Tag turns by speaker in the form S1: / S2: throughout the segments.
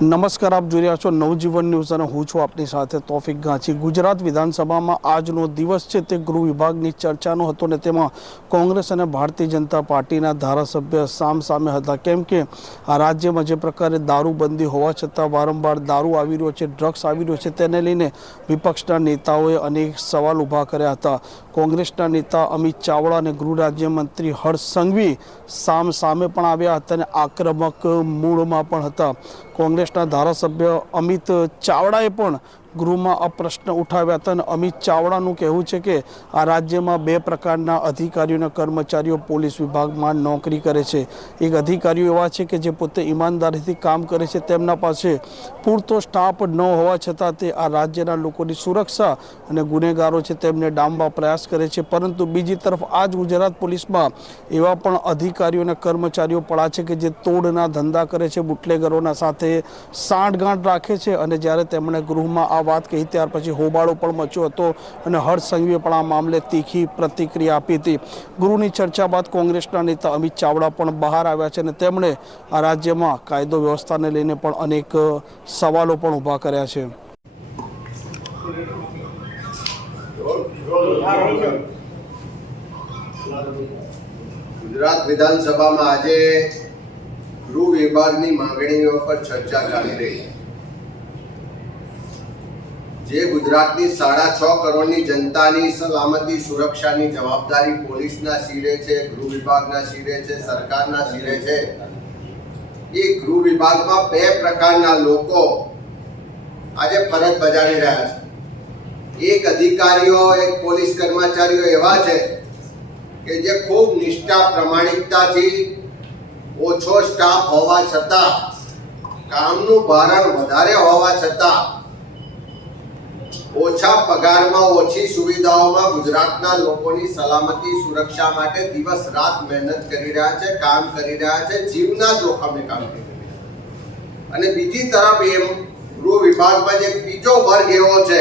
S1: નમસ્કાર, આપ જોઈ રહ્યા છો નવજીવન ન્યૂઝ અને હું છું આપની સાથે તોફિક ગાંચી. ગુજરાત વિધાનસભામાં આજનો દિવસ છે તે ગૃહ વિભાગની ચર્ચાનો હતો ને તેમાં કોંગ્રેસ અને ભારતીય જનતા પાર્ટીના ધારાસભ્ય સામ સામે હતા. કેમ કે આ રાજ્યમાં જે પ્રકારે દારૂબંધી હોવા છતાં વારંવાર દારૂ આવી રહ્યો છે, ડ્રગ્સ આવી રહ્યો છે, તેને લઈને વિપક્ષના નેતાઓએ અનેક સવાલ ઊભા કર્યા હતા. કોંગ્રેસના નેતા અમિત ચાવડા અને ગૃહ રાજ્યમંત્રી હર્ષ સંઘવી સામ સામે પણ આવ્યા હતા અને આક્રમક મૂળમાં પણ હતા. કોંગ્રેસના ધારાસભ્ય અમિત ચાવડાએ પણ ગૃહમાં આ પ્રશ્ન ઉઠાવ્યા હતા અને અમિત ચાવડાનું કહેવું છે કે આ રાજ્યમાં બે પ્રકારના અધિકારીઓ કર્મચારીઓ પોલીસ વિભાગમાં નોકરી કરે છે. એક અધિકારીઓ એવા છે કે જે પોતે ઈમાનદારીથી કામ કરે છે, તેમના પાસે પૂરતો સ્ટાફ ન હોવા છતાં તે આ રાજ્યના લોકોની સુરક્ષા અને ગુનેગારો છે તેમને ડામવા પ્રયાસ કરે છે. પરંતુ બીજી તરફ આ ગુજરાત પોલીસમાં એવા પણ અધિકારીઓ કર્મચારીઓ પડા છે કે જે તોડના ધંધા કરે છે, બુટલેગરોના સાથે સાંઠગાંઠ રાખે છે અને જ્યારે તેમણે ગૃહમાં વાત કહી ત્યાર પછી હોબાળો પણ મચ્યો હતો અને હર્ષ પણ આ મામલે તીખી પ્રતિક્રિયા આપી હતી. ગૃહની ચર્ચા બાદ કોંગ્રેસના નેતા અમિત ચાવડા પણ બહાર આવ્યા છે અને તેમણે આ રાજ્યમાં કાયદો વ્યવસ્થાને લઈને પણ અનેક સવાલો પણ ઊભા કર્યા છે.
S2: ગુજરાત વિધાનસભામાં આજે ગૃહ વિભાગની માંગણીઓ પર ચર્ચા ચાલી રહી છે. જે ગુજરાતની સાડા છ કરોડની જનતાની સલામતી, સુરક્ષાની જવાબદારી પોલીસના શિરે છે, ગૃહ વિભાગના શિરે છે, સરકારના શિરે છે. એ ગૃહ વિભાગમાં બે પ્રકારના લોકો આજે ફરજ બજાવી રહ્યા છે. એક અધિકારીઓ, એક પોલીસ કર્મચારીઓ એવા છે કે જે ખૂબ નિષ્ઠા, પ્રમાણિકતાથી ઓછો સ્ટાફ હોવા છતાં, કામનું ભારણ વધારે હોવા છતાં ઓછા પગારમાં, ઓછી સુવિધાઓમાં ગુજરાતના લોકોની સલામતી, સુરક્ષા માટે દિવસ રાત મહેનત કરી રહ્યા છે, કામ કરી રહ્યા છે, જીવના જોખમે કામ કરી રહ્યા અને બીજી તરફ એમ, ગૃહ વિભાગમાં જે બીજો વર્ગ એવો છે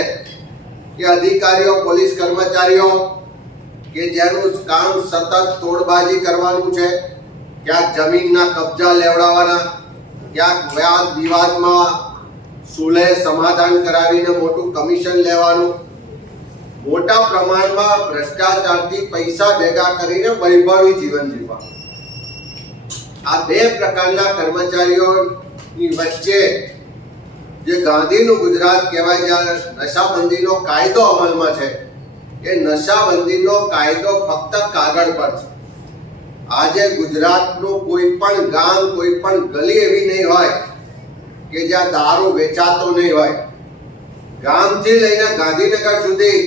S2: કે અધિકારીઓ, પોલીસ કર્મચારીઓ, કે જેનું કામ સતત તોડબાજી કરવાનું છે, ક્યાંક જમીનના કબજા લેવડાવવાના, ક્યાંક વ્યાજ વિવાદમાં સુલે સમાધાન કરાવીને મોટું કમિશન લેવાનું. મોટા પ્રમાણમાં ભ્રષ્ટાચારથી પૈસા ભેગા કરીને વૈભવી જીવન જીવવાનું. આ બે પ્રકારના કર્મચારીઓની વચ્ચે જે ગાંધીનું ગુજરાત કહેવાય, જ્યાં નશાબંધીનો કાયદો અમલમાં છે, એ નશાબંધીનો કાયદો ફક્ત કાગળ પર છે. આજે ગુજરાતનું કોઈ પણ ગામ, કોઈ પણ ગલી એવી નહીં હોય કે જ્યાં દારૂ વેચાતો નહીં હોય. ગામથી લઈને ગાંધીનગર સુધી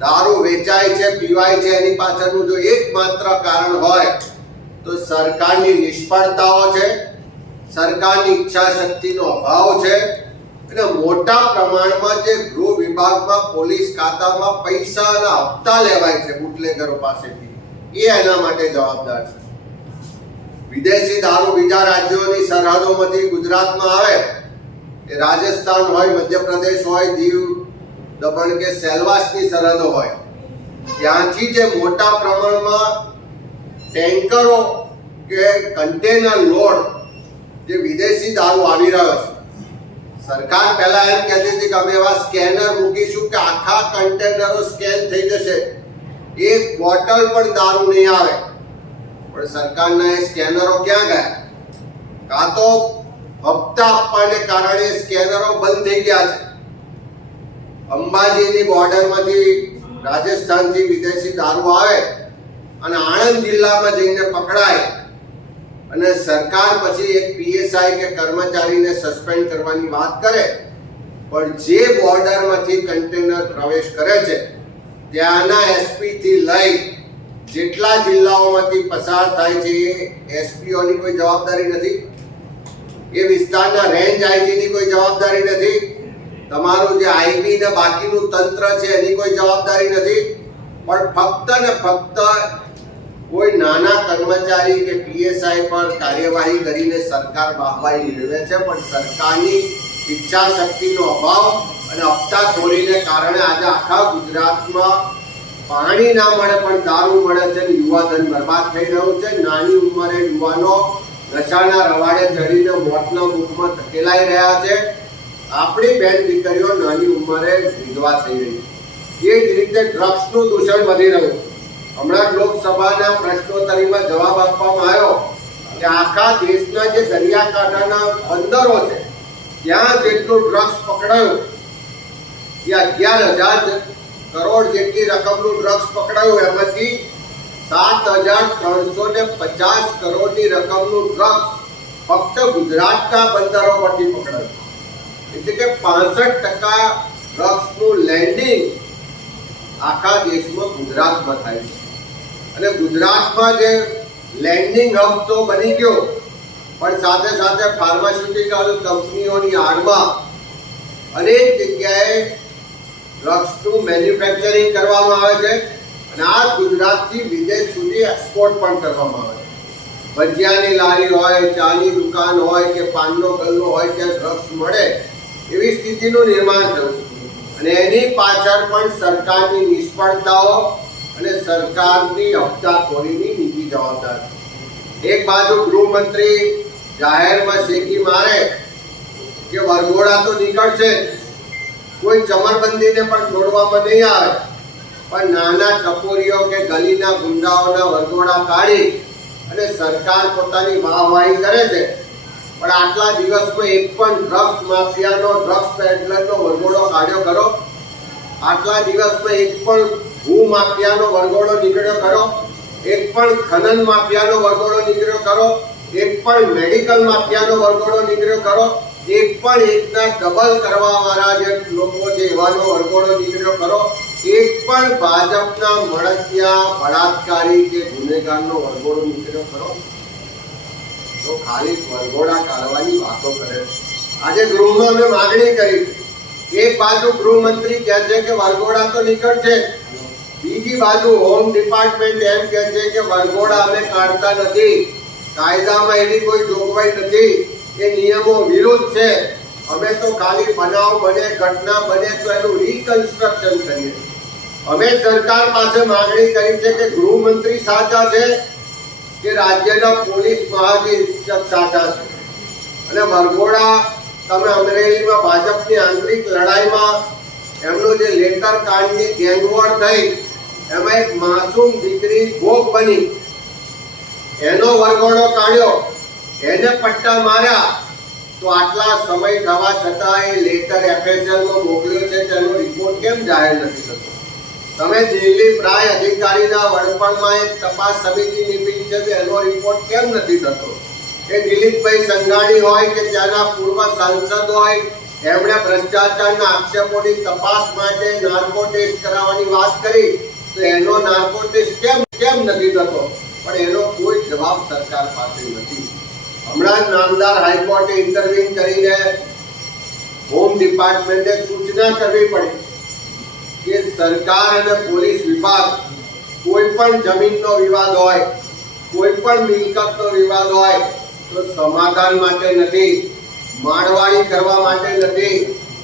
S2: દારૂ વેચાય છે, પીવાય છે, એની પાછળનું જો એકમાત્ર કારણ હોય, તો સરકારની નિષ્ફળતાઓ છે, સરકારની ઈચ્છા શક્તિનો અભાવ છે, અને મોટા પ્રમાણમાં જે ગૃહ વિભાગમાં, પોલીસ ખાતામાં પૈસાના હપ્તા લેવાય છે બુટલેગરો પાસેથી, એ એના માટે જવાબદાર છે. વિદેશી દારૂ બીજા રાજ્યોની સરહદોમાંથી ગુજરાતમાં આવે, એ રાજસ્થાન હોય, મધ્યપ્રદેશ હોય, દીવ, દમણ કે સેલવાસની સરહદો હોય. ત્યાંથી જે મોટા પ્રમાણમાં ટેન્કરો કે કન્ટેનર લોડ જે વિદેશી દારૂ આવી રહ્યો છે. સરકાર પહેલા એમ કહેતી હતી કે અમે એવા સ્કેનર મૂકીશું કે આખા કન્ટેનરો સ્કેન થઈ જશે. એક બોટલ પણ દારૂ નહીં આવે. પણ સરકારના એ સ્કેનરો ક્યાં ગયા? કાં તો હપ્તા આપવાને કારણે સ્કેનરો બંધ થઈ ગયા છે. અંબાજીની બોર્ડરમાંથી રાજસ્થાનથી વિદેશી દારૂ આવે અને આણંદ જિલ્લામાં જઈને પકડાય અને સરકાર પછી એક પીએસઆઈ કે કર્મચારીને સસ્પેન્ડ કરવાની વાત કરે, પણ જે બોર્ડરમાંથી કન્ટેનર પ્રવેશ કરે છે, ત્યાંના એસપીથી લઈ જેટલા જિલ્લાઓમાંથી પસાર થાય છે એ એસપીઓની કોઈ જવાબદારી નથી? એ વિસ્તારના રેન્જ આઈજીની કોઈ જવાબદારી નથી? તમારું જે આઈબી ને બાકીનું તંત્ર છે એની કોઈ જવાબદારી નથી? પણ ફક્ત ને ફક્ત કોઈ નાના કર્મચારી કે પીએસઆઈ પર કાર્યવાહી કરીને સરકાર બાહવાઈ મેળવે છે, પણ સરકારની ઈચ્છા શક્તિનો અભાવ અને હપ્તાખોરીને કારણે આજે આખા ગુજરાતમાં પાણી ના મળે, પણ દારૂ મળે છે યુવાધન બરબાદ થઈ રહ્યું છે. નાની ઉંમરે યુવાનો નશાના રવાડે ચડીને મોતના મુખમાં ધકેલાઈ રહ્યા છે. આપણી બેન દીકરીઓ નાની ઉંમરે વિધવા થઈ રહી છે. એ જ રીતે ડ્રગ્સનું દૂષણ વધી રહ્યું હમણાં લોકસભાના પ્રશ્નોત્તરીમાં જવાબ આપવામાં આવ્યો કે આખા દેશના જે દરિયાકાંઠાના બંદરો છે, ત્યાં જેટલું ડ્રગ્સ પકડાયું, એ અગિયાર હજાર કરોડ જેટલી રકમનું ડ્રગ્સ પકડાયું, એમાંથી સાત હજાર ત્રણસો ને પચાસ કરોડની રકમનું ડ્રગ્સ ફક્ત ગુજરાતના બંદરો પરથી પકડાયું. એટલે કે પાસઠ ટકા ડ્રગ્સનું લેન્ડિંગ આખા દેશમાં ગુજરાતમાં થાય છે. અને ગુજરાતમાં જે લેન્ડિંગ હબ તો બની ગયો, પણ સાથે સાથે ફાર્માસ્યુટિકલ કંપનીઓની આડમાં અનેક જગ્યાએ ડ્રગ્સનું મેન્યુફેક્ચરિંગ કરવામાં આવે છે અને આ ગુજરાતથી વિદેશ સુધી એક્સપોર્ટ પણ કરવામાં આવે છે. ભજીયાની લારી હોય, ચાની દુકાન હોય કે પાનનો ગલ્લો હોય ત્યાં ડ્રગ્સ મળે એવી સ્થિતિનું નિર્માણ થયું અને એની પાછળ પણ સરકારની નિષ્ફળતાઓ અને સરકારની હપ્તાખોરીની નીતિ જવાબદાર છે. એક બાજુ ગૃહમંત્રી જાહેરમાં શેકી મારે કે વરઘોડા તો નીકળશે જ. કોઈ ચમરબંધીને પણ છોડવામાં નહીં આવે. પણ નાના ટપોરીઓ કે ગલીના ગુંડાઓના વરઘોડા કાઢી અને સરકાર પોતાની વાહવાહી કરે છે. પણ આટલા દિવસમાં એક પણ ડ્રગ્સ માફિયાનો, ડ્રગ્સ પેડલરનો વરઘોડો કાઢ્યો ખરો? આટલા દિવસમાં એક પણ ભૂ માફિયાનો વરઘોડો નીકળ્યો ખરો? એક પણ ખનન માફિયાનો વરઘોડો નીકળ્યો ખરો? એક પણ મેડિકલ માફિયાનો વરઘોડો નીકળ્યો ખરો? એક પણ એકના ડબલ કરવા વાળા જે લોકો છે એવાનો વરઘોડો દીકરીઓ કરો એક પણ ભાજપના મળતિયા બળાત્કારી કે ગુનેગારનો વરઘોડો નીકળ્યો ખરો? તો ખાલી વરઘોડા કાઢવાની વાતો કરે. આજે ગૃહમાં અમે માગણી કરી. એક બાજુ ગૃહમંત્રી કહે છે કે વરઘોડા તો નીકળશે. બીજી બાજુ હોમ ડિપાર્ટમેન્ટ એમ કહે છે કે વરઘોડા અમે કાઢતા નથી. કાયદામાં એની કોઈ જોગવાઈ નથી. એ નિયમો વિરુદ્ધ છે. અમે તો ખાલી બનાવ બને, ઘટના બને તો એનું રિકન્સ્ટ્રક્શન કરીએ. અમે સરકાર પાસે માગણી કરી છે કે ગૃહમંત્રી સાચા છે કે રાજ્યના પોલીસ મહાનિરીક્ષક સાચા છે? અને વરઘોડા તમે અમરેલીમાં ભાજપની આંતરિક લડાઈમાં એમનું જે લેટર કાંડની ગેંગવડ થઈ, એમાં એક માસૂમ દીકરી ભોગ બની. એનો વરઘોડો કાઢ્યો. એને પટ્ટા માર્યા તો આટલા સમય થવા છતાં એ લેટર એફએસએલમાં મોકલ્યો છે, તેનો રિપોર્ટ કેમ જાહેર નથી થતો? તમે દિલ્હી પ્રાય અધિકારીના વડપણમાં એક તપાસ સમિતિ નિમિત્ત છે તેનો રિપોર્ટ કેમ નથી થતો? એ દિલીપભાઈ સંઘાણી હોય કે ત્યાંના પૂર્વ સાંસદ હોય, એમણે ભ્રષ્ટાચારના આક્ષેપોની તપાસ માટે નાર્કો ટેસ્ટ કરાવવાની વાત કરી, તો એનો નાર્કો ટેસ્ટ કેમ કેમ નથી થતો? પણ એનો કોઈ જવાબ સરકાર પાસે નથી. હમણાં જ નામદાર હાઈકોર્ટે ઇન્ટરવ્યુ કરીને હોમ ડિપાર્ટમેન્ટે સૂચના કરવી પડી કે સરકાર અને પોલીસ વિભાગ કોઈ પણ જમીનનો વિવાદ હોય, કોઈ પણ મિલકતનો વિવાદ હોય, તો સમાધાન માટે નથી માળવાડી કરવા માટે નથી,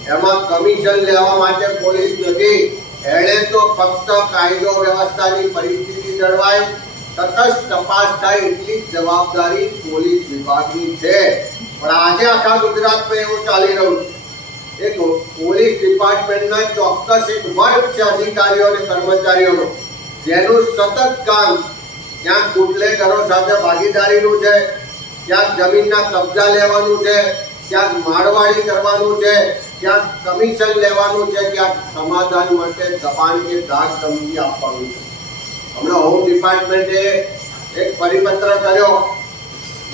S2: એમાં કમિશન લેવા માટે પોલીસ નથી. એણે તો ફક્ત કાયદો વ્યવસ્થાની પરિસ્થિતિ જળવાય તટસ્થ તપાસ થાય એટલી જ જવાબદારી પોલીસ વિભાગની છે. પણ આજે આખા ગુજરાતમાં એવું ચાલી રહ્યું છે. એક પોલીસ ડિપાર્ટમેન્ટના ચોક્કસ એક વર્ગ છે અધિકારીઓ અને કર્મચારીઓનો. જેનું સતત કામ ક્યાંક બુટલેગરો સાથે ભાગીદારીનું છે ક્યાંક જમીનના કબજા લેવાનું છે ક્યાંક માળવાડી કરવાનું છે ક્યાંક કમિશન લેવાનું છે ક્યાંક સમાધાન માટે દબાણ કે દાગ ધમકી આપવાનું છે. હમણાં હોમ ડિપાર્ટમેન્ટે એક પરિપત્ર કર્યો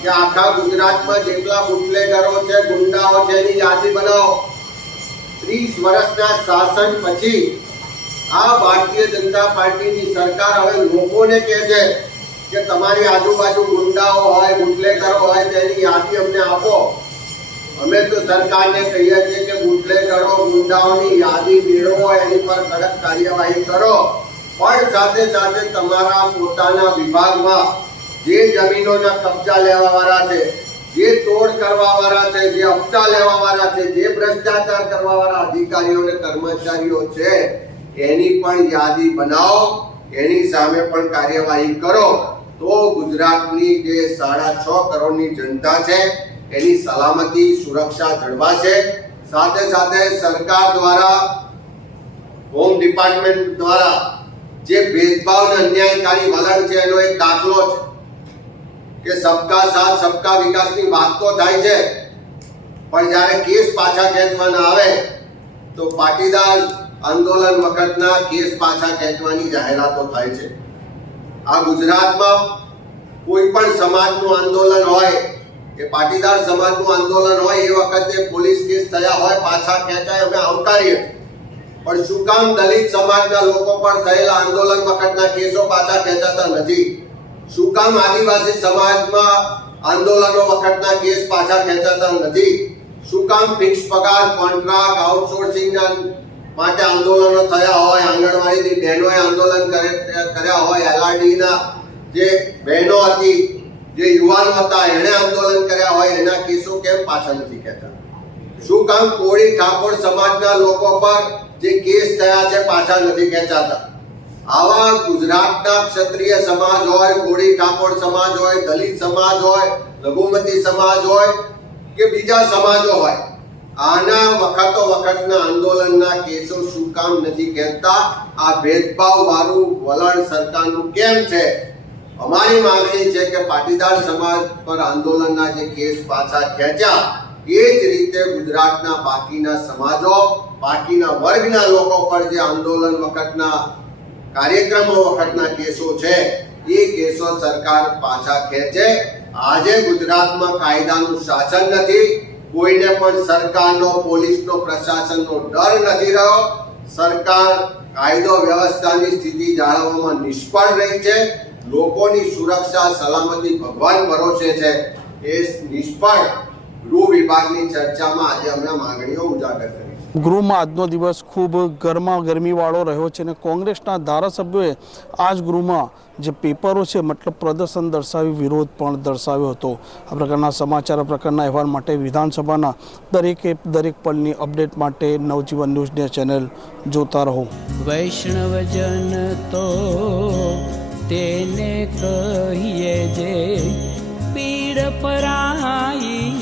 S2: કે આખા ગુજરાતમાં જેટલા બુટલેગરો છે, ગુંડાઓ છે, એની યાદી બનાવો. ત્રીસ વર્ષના શાસન પછી આ ભારતીય જનતા પાર્ટીની સરકાર હવે લોકોને કહે છે કે તમારી આજુબાજુ ગુંડાઓ હોય, બુટલેગરો હોય, તેની યાદી અમને આપો. અમે તો સરકારને કહીએ છીએ કે બુટલેગરો ગુંડાઓની યાદી મેળવો, એની પર કડક કાર્યવાહી કરો. પણ સાથે સાથે તમારા પોતાના વિભાગમાં જે જમીનોના કબજા લેવાવાળા છે, જે તોડ કરવાવાળા છે, જે હપ્તા લેવા વાળા છે, જે ભ્રષ્ટાચાર કરવાવાળા અધિકારીઓ અને કર્મચારીઓ છે, એની પણ યાદી બનાવો, એની સામે પણ કાર્યવાહી કરો. તો ગુજરાતની જે સાડા છ કરોડની જનતા છે, એની સલામતી, સુરક્ષા જળવાશે. સાથે સાથે સરકાર દ્વારા, હોમ ડિપાર્ટમેન્ટ દ્વારા જે ભેદભાવ અને અન્યાયકારી વલણ છે, એનો એક દાખલો છે કે સબકા સાથ, સબકા વિકાસની વાત તો થાય છે, પણ જ્યારે કેસ પાછા ખેંચવાના આવે, તો પાટીદાર આંદોલન વખતના કેસ પાછા ખેંચવાની જાહેરાતો થાય છે. આ ગુજરાતમાં કોઈ પણ સમાજનું આંદોલન હોય, કે પાટીદાર સમાજનું આંદોલન હોય, એ વખતે પોલીસ કેસ થયા હોય, પાછા ખેંચાય, અમે આવકારીએ પણ શું કામ દલિત સમાજના લોકો પણ થયેલા આંદોલન વખતના કેસો પાછા ખેંચાતા નથી? શું કામ આદિવાસી સમાજમાં આંદોલનો વખતના કેસ પાછા ખેંચાતા નથી? શું કામ ફિક્સ પગાર કોન્ટ્રાક્ટ આઉટસોર્સિંગના માટે આંદોલનો થયા હોય? આંગણવાડીની બહેનોએ આંદોલન કરે- કર્યા હોય? એલઆરડીના જે બહેનો હતી, જે યુવાનો હતા, એણે આંદોલન કર્યા હોય? એના કેસો કેમ પાછા નથી કહેતા શું કામ કોળી ઠાકોર સમાજના લોકો પર જે કેસ થયા છે પાછા નથી ખેંચાતા. આવા ગુજરાતના ક્ષત્રિય સમાજ હોય, કોળી ઠાકોર સમાજ હોય, દલિત સમાજ હોય, લઘુમતી સમાજ હોય કે બીજા સમાજો હોય, આના વખતો વખતના આંદોલનના કેસો શું કામ નથી ખેંચતા? આ ભેદભાવ વાળું વલણ સરકારનું કેમ છે? અમારી માંગણી છે કે પાટીદાર સમાજ પર આંદોલનના જે કેસ પાછા ખેંચ્યા, એ જ રીતે ગુજરાતના બાકીના સમાજો બાકીના વર્ગના લોકો પર જે આંદોલન વખતના કાર્યક્રમો વખતના કેસો છે, એ કેસો સરકાર પાછા ખેંચે. આજે ગુજરાતમાં કાયદાનું શાસન નથી, કોઈને પણ સરકારનો, પોલીસનો, પ્રશાસનનો ડર નથી રહ્યો. સરકાર કાયદો વ્યવસ્થાની સ્થિતિ જાળવવામાં નિષ્ફળ રહી છે. લોકોની સુરક્ષા સલામતી ભગવાન ભરોસે છે. એ નિષ્ફળ ગૃહ વિભાગની ચર્ચામાં આજે અમે માંગણીઓ ઉજાગર કરી.
S1: ગૃહમાં આજનો દિવસ ખૂબ ગરમા ગરમીવાળો રહ્યો છે અને કોંગ્રેસના ધારાસભ્યોએ આ જ ગૃહમાં જે પેપરો છે, મતલબ પ્રદર્શન દર્શાવી, વિરોધ પણ દર્શાવ્યો હતો. આ પ્રકારના સમાચાર પ્રકારના અહેવાલ માટે વિધાનસભાના દરેકે દરેક પલની અપડેટ માટે નવજીવન ન્યૂઝની ચેનલ જોતા રહો.
S3: વૈષ્ણવજન તો તેને કહીએ જે, પીડ પરાઈ